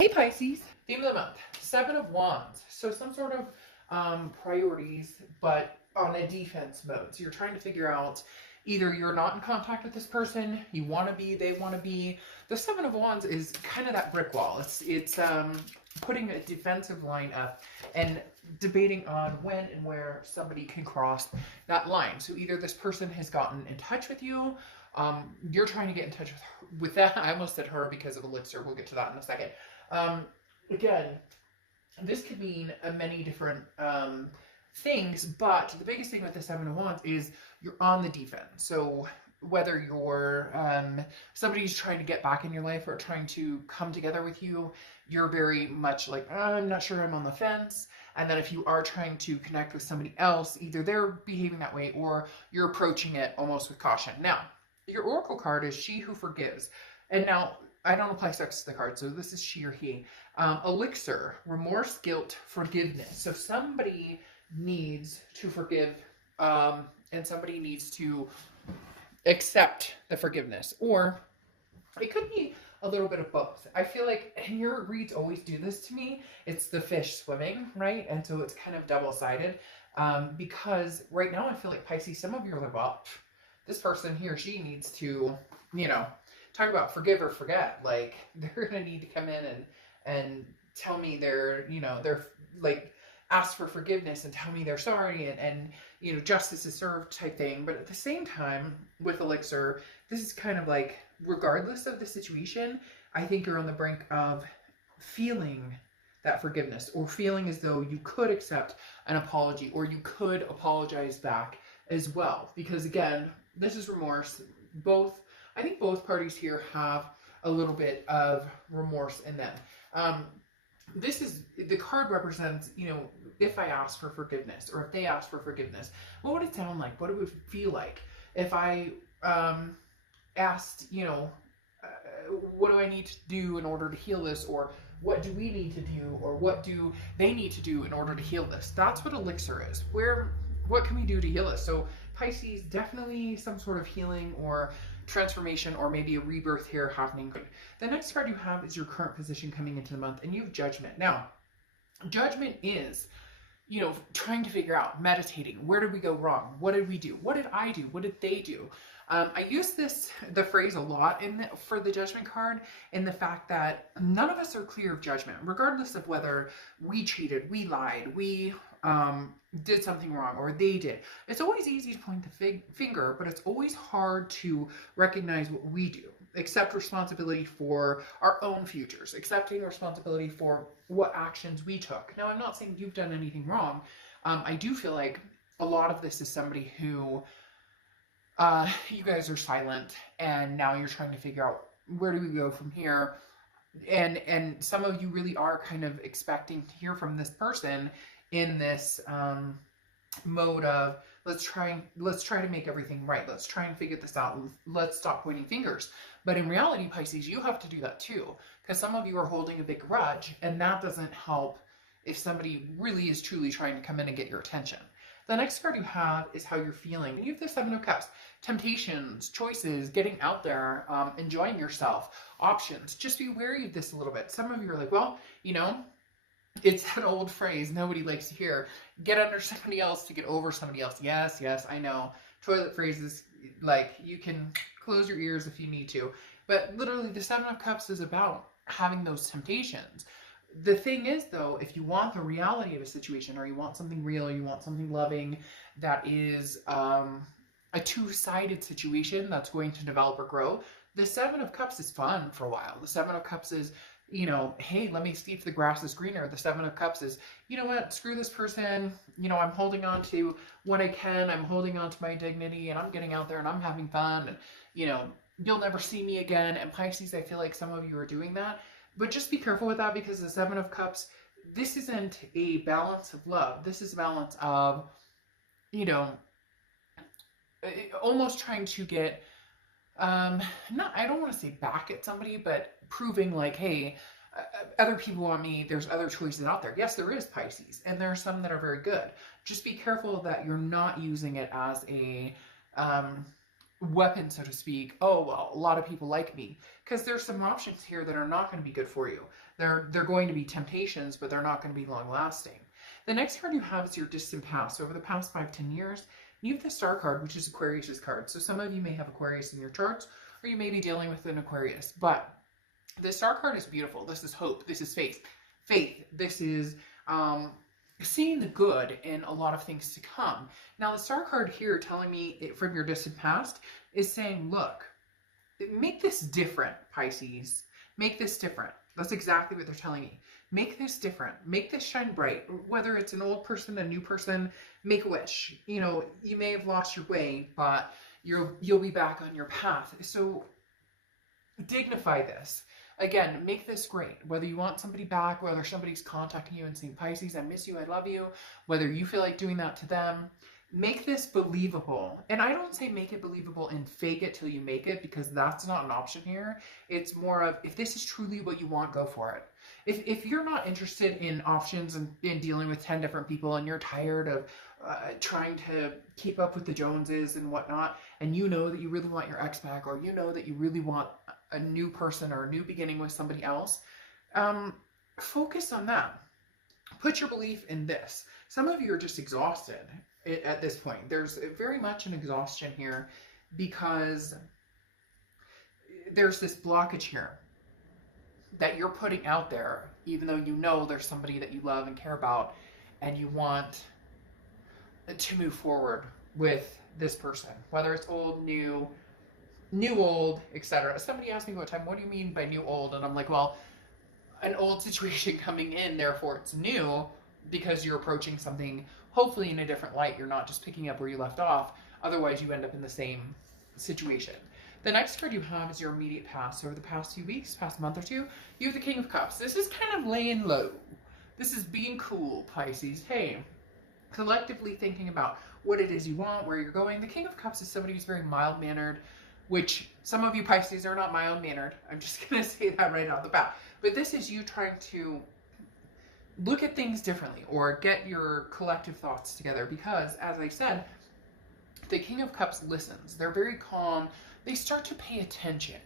Hey Pisces, theme of the month, Seven of Wands. So some sort of priorities, but on a defense mode. So you're trying to figure out either you're not in contact with this person, you want to be, they want to be. The Seven of Wands is kind of that brick wall. It's putting a defensive line up and debating on when and where somebody can cross that line. So either this person has gotten in touch with you, you're trying to get in touch with that. I almost said her because of elixir. We'll get to that in a second. Um, Again, this could mean many different things, but the biggest thing with the Seven of Wands is you're on the defense. So whether you're somebody's trying to get back in your life or trying to come together with you, you're very much like, I'm not sure, I'm on the fence. And then if you are trying to connect with somebody else, either they're behaving that way or you're approaching it almost with caution. Now, your oracle card is She Who Forgives. And now, I don't apply sex to the card, so this is she or he. Elixir, remorse, guilt, forgiveness. So somebody needs to forgive, and somebody needs to accept the forgiveness. Or it could be a little bit of both. I feel like, and your reads always do this to me, it's the fish swimming, right? And so it's kind of double-sided. Because right now I feel like Pisces, some of you are like, well, this person, he or she needs to, talk about forgive or forget. Like, they're gonna need to come in and tell me they're like, ask for forgiveness and tell me they're sorry and justice is served type thing. But at the same time, with elixir, this is kind of like, regardless of the situation, I think you're on the brink of feeling that forgiveness, or feeling as though you could accept an apology, or you could apologize back as well. Because again, this is remorse. I think both parties here have a little bit of remorse in them. The card represents, if I ask for forgiveness, or if they ask for forgiveness, what would it sound like? What it would feel like if I asked, what do I need to do in order to heal this? Or what do we need to do? Or what do they need to do in order to heal this? That's what elixir is. What can we do to heal this? So Pisces, definitely some sort of healing or transformation, or maybe a rebirth here happening. The next card you have is your current position coming into the month, and you have judgment. Now, judgment is, trying to figure out, meditating. Where did we go wrong? What did we do? What did I do? What did they do? I use the phrase a lot for the judgment card, in the fact that none of us are clear of judgment, regardless of whether we cheated, we lied, we did something wrong, or they did. It's always easy to point the finger, but it's always hard to recognize what we do. Accept responsibility for our own futures, accepting responsibility for what actions we took. Now, I'm not saying you've done anything wrong. I do feel like a lot of this is somebody who, you guys are silent, and now you're trying to figure out, where do we go from here? And some of you really are kind of expecting to hear from this person in this mode of, let's try to make everything right. Let's try and figure this out. Let's stop pointing fingers. But in reality, Pisces, you have to do that too, because some of you are holding a big grudge, and that doesn't help if somebody really is truly trying to come in and get your attention. The next card you have is how you're feeling. And you have the Seven of Cups. Temptations, choices, getting out there, enjoying yourself, options. Just be wary of this a little bit. Some of you are like, well, it's that old phrase nobody likes to hear. Get under somebody else to get over somebody else. Yes, I know. Toilet phrases, like, you can close your ears if you need to. But literally, the Seven of Cups is about having those temptations. The thing is, though, if you want the reality of a situation, or you want something real, or you want something loving that is a two-sided situation that's going to develop or grow, the Seven of Cups is fun for a while. The Seven of Cups is, hey, let me see if the grass is greener. The Seven of Cups is, you know what, screw this person. I'm holding on to what I can. I'm holding on to my dignity, and I'm getting out there, and I'm having fun, and, you'll never see me again. And Pisces, I feel like some of you are doing that. But just be careful with that, because the Seven of Cups, this isn't a balance of love. This is a balance of, almost trying to get, I don't want to say back at somebody, but proving like, hey, other people want me, there's other choices out there. Yes, there is, Pisces, and there are some that are very good. Just be careful that you're not using it as a weapon, so to speak. Oh, well, a lot of people like me, because there's some options here that are not going to be good for you. They're going to be temptations, but they're not going to be long lasting. The next card you have is your distant past. So over the past 5-10 years, you have the Star card, which is Aquarius's card. So some of you may have Aquarius in your charts, or you may be dealing with an Aquarius. But the Star card is beautiful. This is hope. This is faith. This is seeing the good in a lot of things to come. Now, the Star card here telling me from your distant past is saying, look, make this different, Pisces. Make this different. That's exactly what they're telling me. Make this different. Make this shine bright. Whether it's an old person, a new person, make a wish. You know, you may have lost your way, but you'll be back on your path. So dignify this. Again, make this great. Whether you want somebody back, whether somebody's contacting you and saying, Pisces, I miss you, I love you, whether you feel like doing that to them, make this believable. And I don't say make it believable and fake it till you make it, because that's not an option here. It's more of, if this is truly what you want, go for it. If you're not interested in options and in dealing with 10 different people, and you're tired of trying to keep up with the Joneses and whatnot, and you know that you really want your ex back, or you know that you really want a new person or a new beginning with somebody else, focus on that. Put your belief in this. Some of you are just exhausted at this point. There's very much an exhaustion here because there's this blockage here that you're putting out there, even though you know there's somebody that you love and care about, and you want to move forward with this person, whether it's old, new, old, etc. Somebody asked me one time, what do you mean by new, old? And I'm like, well, an old situation coming in, therefore it's new, because you're approaching something hopefully in a different light. You're not just picking up where you left off. Otherwise, you end up in the same situation. The next card you have is your immediate past. So over the past few weeks, past month or two, you have the King of Cups. This is kind of laying low. This is being cool, Pisces. Hey, collectively thinking about what it is you want, where you're going. The King of Cups is somebody who's very mild-mannered, which some of you Pisces are not mild-mannered. I'm just going to say that right off the bat. But this is you trying to look at things differently, or get your collective thoughts together, because, as I said, the King of Cups listens. They're very calm. They start to pay attention,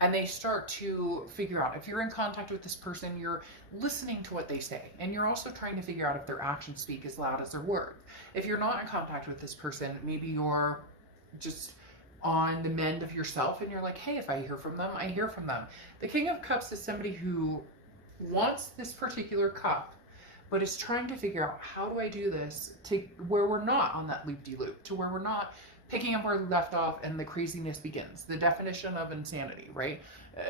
and they start to figure out, if you're in contact with this person, you're listening to what they say, and you're also trying to figure out if their actions speak as loud as their words. If you're not in contact with this person, maybe you're just on the mend of yourself, and you're like, hey, if I hear from them, I hear from them. The King of Cups is somebody who wants this particular cup, but is trying to figure out, how do I do this to where we're not on that loop-de-loop, to where we're not picking up where we left off and the craziness begins. The definition of insanity, right?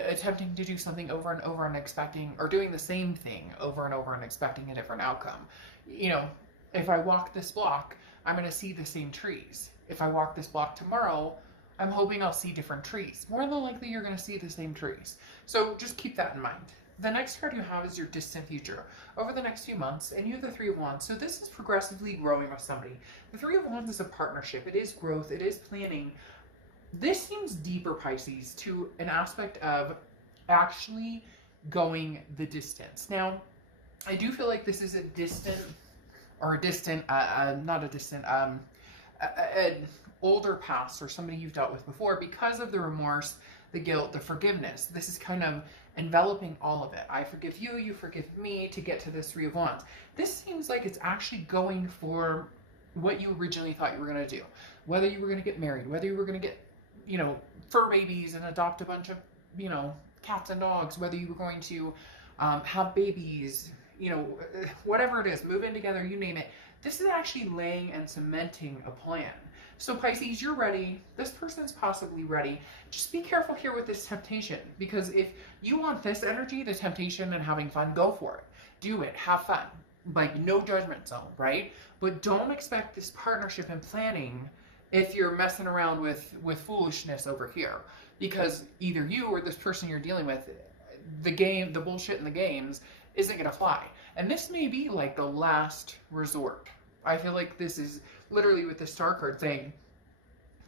Attempting to do something over and over and expecting, or doing the same thing over and over and expecting a different outcome. You know, if I walk this block, I'm going to see the same trees. If I walk this block tomorrow, I'm hoping I'll see different trees. More than likely, you're going to see the same trees. So just keep that in mind. The next card you have is your distant future. Over the next few months, and you have the Three of Wands. So this is progressively growing with somebody. The Three of Wands is a partnership. It is growth. It is planning. This seems deeper, Pisces, to an aspect of actually going the distance. Now, I do feel like this is a distant, or a distant, not a distant, an older past, or somebody you've dealt with before, because of the remorse, the guilt, the forgiveness. This is kind of enveloping all of it. I forgive you, you forgive me, to get to this Three of Wands. This seems like it's actually going for what you originally thought you were going to do. Whether you were going to get married, whether you were going to get, you know, fur babies and adopt a bunch of, you know, cats and dogs, whether you were going to have babies, you know, whatever it is, move in together, you name it. This is actually laying and cementing a plan. So Pisces, you're ready. This person's possibly ready. Just be careful here with this temptation, because if you want this energy, the temptation and having fun, go for it. Do it. Have fun. Like, no judgment zone, right? But don't expect this partnership and planning if you're messing around with foolishness over here, because either you or this person you're dealing with, the bullshit in the games isn't going to fly. And this may be like the last resort. I feel like this is literally with the Star card saying,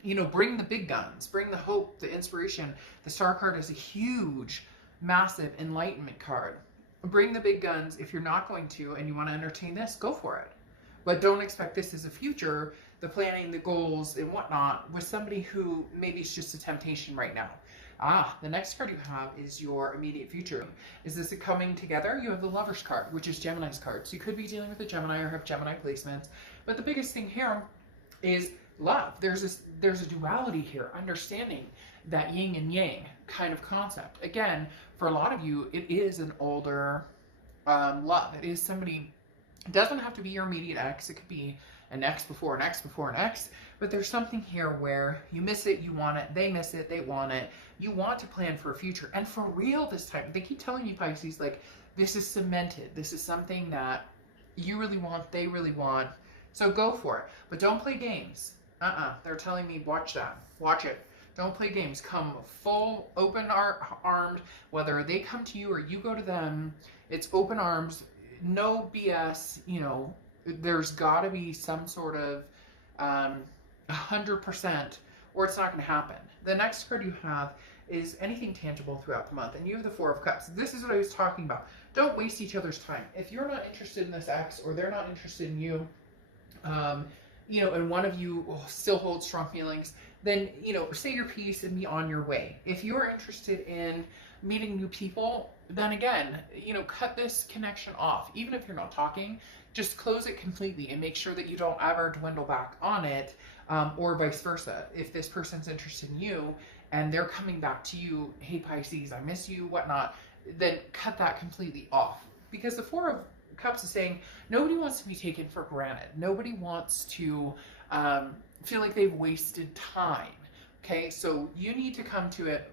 you know, bring the big guns, bring the hope, the inspiration. The Star card is a huge, massive enlightenment card. Bring the big guns. If you're not going to, and you want to entertain this, go for it. But don't expect this as a future, the planning, the goals, and whatnot, with somebody who maybe it's just a temptation right now. The next card you have is your immediate future. Is this a coming together? You have the Lover's card, which is Gemini's card. So you could be dealing with a Gemini or have Gemini placements. But the biggest thing here is love. There's a duality here, understanding that yin and yang kind of concept. Again, for a lot of you, it is an older love. It is somebody, it doesn't have to be your immediate ex. It could be an ex before an ex before an ex. But there's something here where you miss it, you want it, they miss it, they want it. You want to plan for a future. And for real this time, they keep telling you, Pisces, like, this is cemented. This is something that you really want, they really want. So go for it. But don't play games. They're telling me, watch that. Watch it. Don't play games. Come full open armed, whether they come to you or you go to them. It's open arms, no BS. You know, there's got to be some sort of 100%, or it's not going to happen. The next card you have is anything tangible throughout the month, and you have the Four of Cups. This is what I was talking about. Don't waste each other's time. If you're not interested in this ex, or they're not interested in you, you know, and one of you still holds strong feelings, then, you know, say your piece and be on your way. If you're interested in meeting new people, then again, you know, cut this connection off. Even if you're not talking, just close it completely and make sure that you don't ever dwindle back on it, or vice versa. If this person's interested in you and they're coming back to you, hey Pisces, I miss you, whatnot, then cut that completely off. Because the Four of Cups is saying nobody wants to be taken for granted. Nobody wants to feel like they've wasted time. Okay, so you need to come to it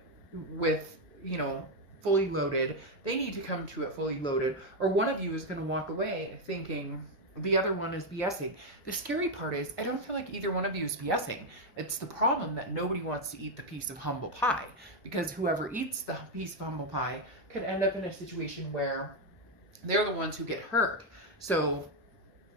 with, you know, fully loaded. They need to come to it fully loaded, or one of you is going to walk away thinking the other one is BSing. The scary part is I don't feel like either one of you is BSing. It's the problem that nobody wants to eat the piece of humble pie, because whoever eats the piece of humble pie could end up in a situation where they're the ones who get hurt. So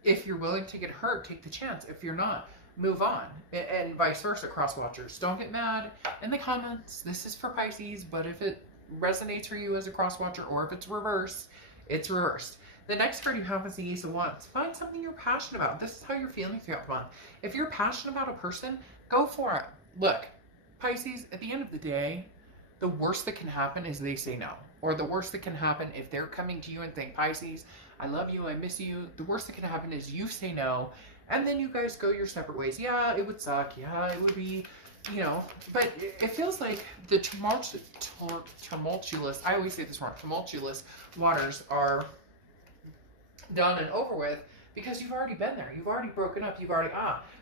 if you're willing to get hurt, take the chance. If you're not, move on. And vice versa, cross watchers. Don't get mad in the comments. This is for Pisces, but if it resonates for you as a cross watcher, or if it's reversed, it's reversed. The next card you have is the Ace of Wands. Find something you're passionate about. This is how you're feeling throughout the month. If you're passionate about a person, go for it. Look, Pisces, at the end of the day, the worst that can happen is they say no. Or the worst that can happen if they're coming to you and think, Pisces, I love you, I miss you. The worst that can happen is you say no, and then you guys go your separate ways. Yeah, it would suck. Yeah, it would be, you know, but it feels like the tumultuous, I always say this wrong, tumultuous waters are done and over with, because you've already been there. You've already broken up. You've already,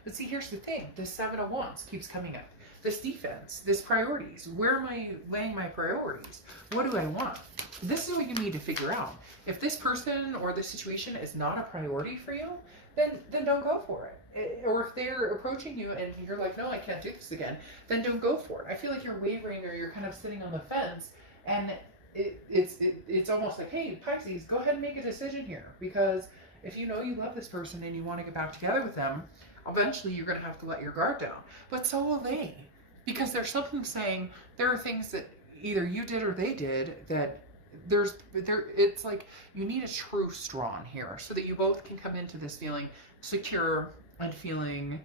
But see, here's the thing. The Seven of Wands keeps coming up. This defense, this priorities. Where am I laying my priorities? What do I want? This is what you need to figure out. If this person or this situation is not a priority for you, then don't go for it. Or if they're approaching you and you're like, no, I can't do this again, then don't go for it. I feel like you're wavering, or you're kind of sitting on the fence, and it's almost like, hey, Pisces, go ahead and make a decision here, because if you know you love this person and you want to get back together with them, eventually you're going to have to let your guard down. But so will they, because there's something saying there are things that either you did or they did that it's like you need a true straw here, so that you both can come into this feeling secure and feeling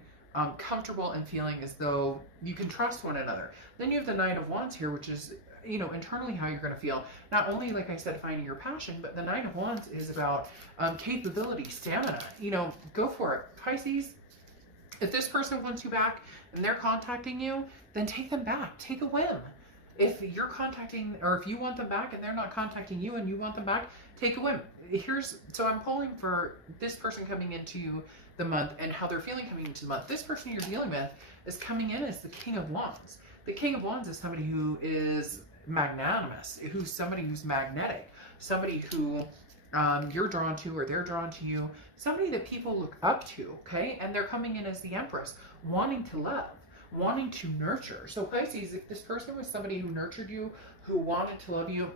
comfortable and feeling as though you can trust one another. Then you have the Nine of Wands here, which is, you know, internally how you're going to feel. Not only, like I said, finding your passion, but the Nine of Wands is about capability, stamina. You know, go for it. Pisces, if this person wants you back and they're contacting you, then take them back. Take a whim. If you're contacting, or if you want them back and they're not contacting you and you want them back, take a whim. So I'm pulling for this person coming into the month and how they're feeling coming into the month. This person you're dealing with is coming in as the King of Wands. The King of Wands is somebody who is magnanimous, who's somebody who's magnetic, somebody who you're drawn to, or they're drawn to you, somebody that people look up to, okay? And they're coming in as the Empress, wanting to love, wanting to nurture. So Pisces, if this person was somebody who nurtured you, who wanted to love you,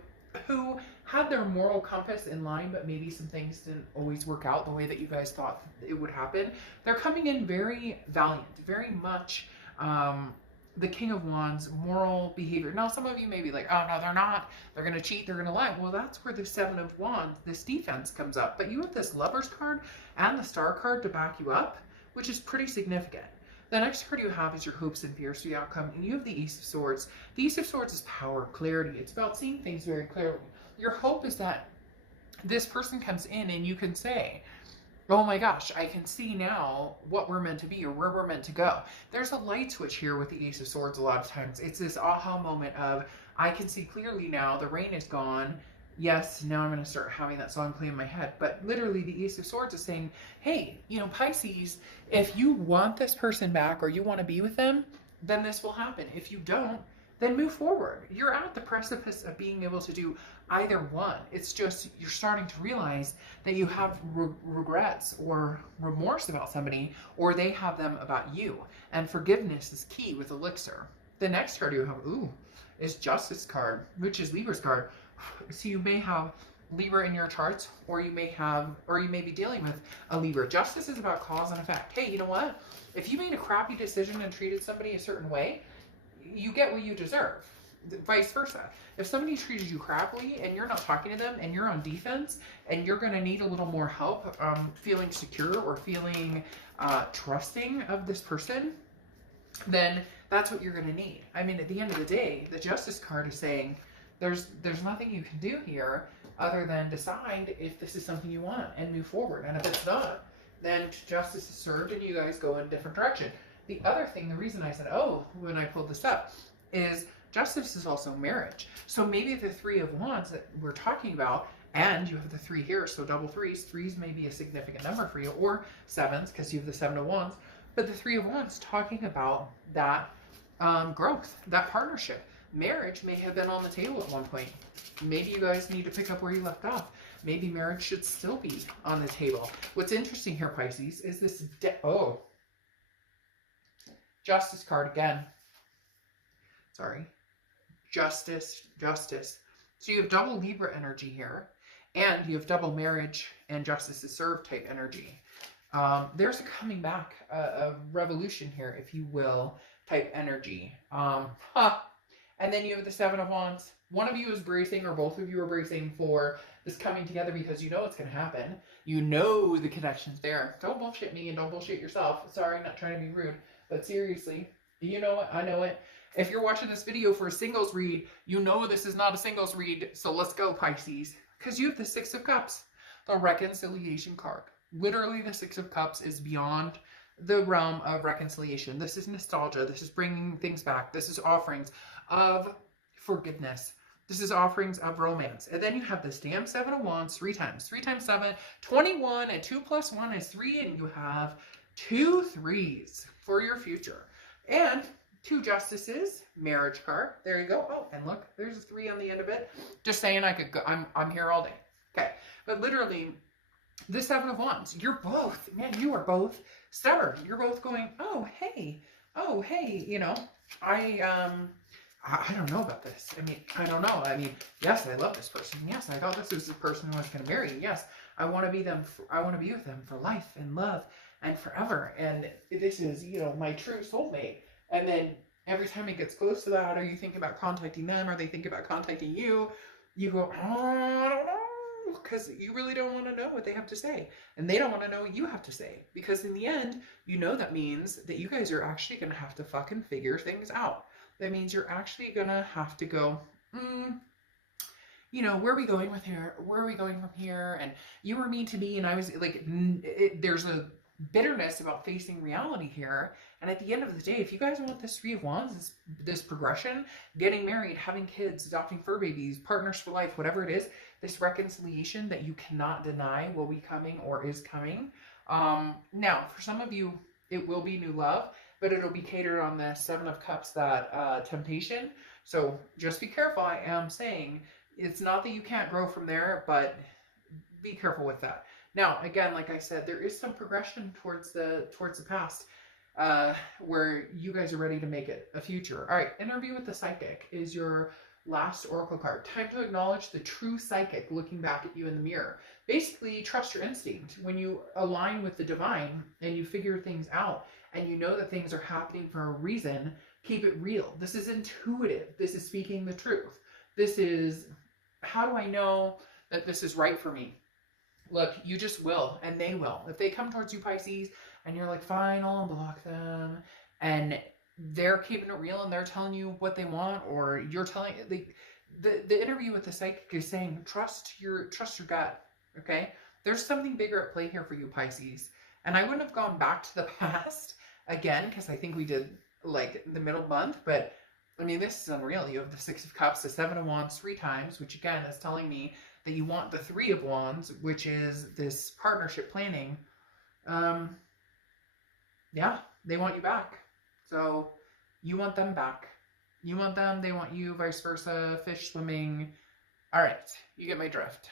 who had their moral compass in line, but maybe some things didn't always work out the way that you guys thought it would happen, they're coming in very valiant, very much the King of Wands, moral behavior. Now, some of you may be like, oh, no, they're not. They're going to cheat. They're going to lie. Well, that's where the Seven of Wands, this defense comes up. But you have this Lover's card and the Star card to back you up, which is pretty significant. The next card you have is your hopes and fears for the outcome. And you have the Ace of Swords. The Ace of Swords is power, clarity. It's about seeing things very clearly. Your hope is that this person comes in and you can say, oh my gosh, I can see now what we're meant to be or where we're meant to go. There's a light switch here with the Ace of Swords a lot of times. It's this aha moment of, I can see clearly now, the rain is gone. Yes, now I'm going to start having that song play in my head. But literally the Ace of Swords is saying, hey, you know, Pisces, if you want this person back or you want to be with them, then this will happen. If you don't, then move forward. You're at the precipice of being able to do either one. It's just you're starting to realize that you have regrets or remorse about somebody, or they have them about you. And forgiveness is key with Elixir. The next card you have, is Justice card, which is Libra's card. So you may have Libra in your charts, or you may be dealing with a Libra. Justice is about cause and effect. Hey, you know what? If you made a crappy decision and treated somebody a certain way, you get what you deserve. Vice versa. If somebody treated you crappily and you're not talking to them and you're on defense and you're going to need a little more help feeling secure or feeling trusting of this person, then that's what you're going to need. I mean, at the end of the day, the Justice card is saying there's nothing you can do here other than decide if this is something you want and move forward. And if it's not, then justice is served and you guys go in a different direction. The other thing, the reason I said, when I pulled this up, is justice is also marriage. So maybe the Three of Wands that we're talking about, and you have the 3 here, so double threes. Threes may be a significant number for you, or sevens, because you have the 7 of Wands. But the 3 of Wands talking about that growth, that partnership. Marriage may have been on the table at one point. Maybe you guys need to pick up where you left off. Maybe marriage should still be on the table. What's interesting here, Pisces, is this Justice card again. Sorry. Justice. So you have double Libra energy here, and you have double marriage and justice is served type energy. There's a coming back, a revolution here, if you will, type energy. And then you have the 7 of Wands. One of you is bracing, or both of you are bracing for this coming together because you know it's going to happen. You know the connection's there. Don't bullshit me and don't bullshit yourself. Sorry, I'm not trying to be rude. But seriously, you know it, I know it. If you're watching this video for a singles read, you know this is not a singles read. So let's go, Pisces. Because you have the 6 of Cups, the reconciliation card. Literally, the 6 of Cups is beyond the realm of reconciliation. This is nostalgia. This is bringing things back. This is offerings of forgiveness. This is offerings of romance. And then you have this damn 7 of Wands 3 times. 3 times 7, 21, and 2 plus 1 is 3, and you have 2 3s for your future. And 2 Justices, marriage card. There you go. Oh, and look, there's a 3 on the end of it. Just saying I could go, I'm here all day. Okay. But literally, the 7 of Wands, you're both, man, you are both stubborn. You're both going, oh, hey, you know, I don't know about this. I mean, I don't know. I mean, yes, I love this person. Yes, I thought this was the person I was going to marry. Yes, I want to be with them for life and love and forever. And this is, you know, my true soulmate. And then every time it gets close to that, or you think about contacting them, or they think about contacting you, you go, oh, I don't know, because you really don't want to know what they have to say. And they don't want to know what you have to say. Because in the end, you know that means that you guys are actually going to have to fucking figure things out. That means you're actually going to have to go, you know, where are we going with here? Where are we going from here? And you were mean to me, and I was like, there's a bitterness about facing reality here. And at the end of the day, if you guys want this 3 of Wands, this progression, getting married, having kids, adopting fur babies, partners for life, whatever it is, this reconciliation that you cannot deny will be coming or is coming. Now, for some of you, it will be new love, but it'll be catered on the 7 of Cups, that temptation. So just be careful. I am saying it's not that you can't grow from there, but be careful with that. Now, again, like I said, there is some progression towards the past, where you guys are ready to make it a future. All right, Interview with the Psychic is your last oracle card. Time to acknowledge the true psychic looking back at you in the mirror. Basically, trust your instinct. When you align with the divine and you figure things out and you know that things are happening for a reason, keep it real. This is intuitive. This is speaking the truth. This is, how do I know that this is right for me? Look, you just will, and they will. If they come towards you, Pisces, and you're like, fine, I'll unblock them, and they're keeping it real and they're telling you what they want, or you're telling the interview with the psychic is saying trust your gut. Okay, there's something bigger at play here for you, Pisces. And I wouldn't have gone back to the past again, because I think we did like the middle month, but I mean, this is unreal. You have the Six of Cups, the Seven of Wands 3 times, which again is telling me that you want the Three of Wands, which is this partnership planning. Yeah, they want you back. So you want them back. You want them, they want you, vice versa, fish swimming. All right, you get my drift.